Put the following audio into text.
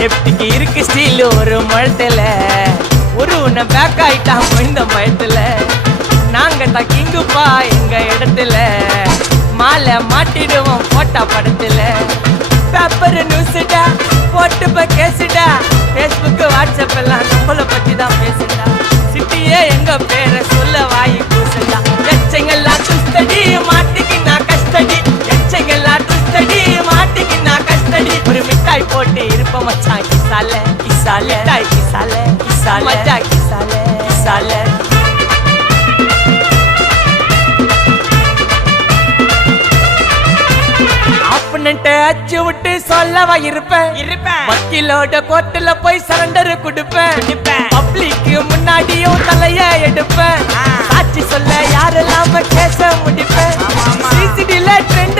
சேஃப்டிக்கு இருக்கு ஸ்டீல் ஒரு முழத்துல ஒரு உன்னை பேக் ஆயிட்டான் இந்த மயத்துல நாங்க தான் கிங்குப்பா எங்க இடத்துல மாலை மாட்டிடுவோம் போட்டா படத்துல பேப்பர் நியூஸ்டா போட்டு கேசுடா ஃபேஸ்புக் வாட்ஸ்அப் எல்லாம் நம்மளை பத்தி தான் பேசுடா சிட்டியே எங்க பேரை சொல்ல வாய் கூசுடா எச்சங்கெல்லாம் துஸ்தடி மாட்டிக்கு நான் கஸ்டடி எச்சங்கெல்லாம் துஸ்தடி மாட்டிக்கு நான் கஸ்டடி ஒரு மிட்டாய் போட்டு இருப்ப மச்சான் கிசால கிசால மிட்டாய் கிசால கிசால மச்சா கிசால கிசால அச்சு விட்டு சொல்லவா இருப்பேன் வக்கீலோட கோர்ட்டுல போய் சரண்டர் கொடுப்பேன் பப்ளிக்கு முன்னாடியும் தலைய எடுப்பேன் சாட்சி சொல்ல யாரெல்லாம் கேச முடிப்பேன் சிசிடில ட்ரெண்ட்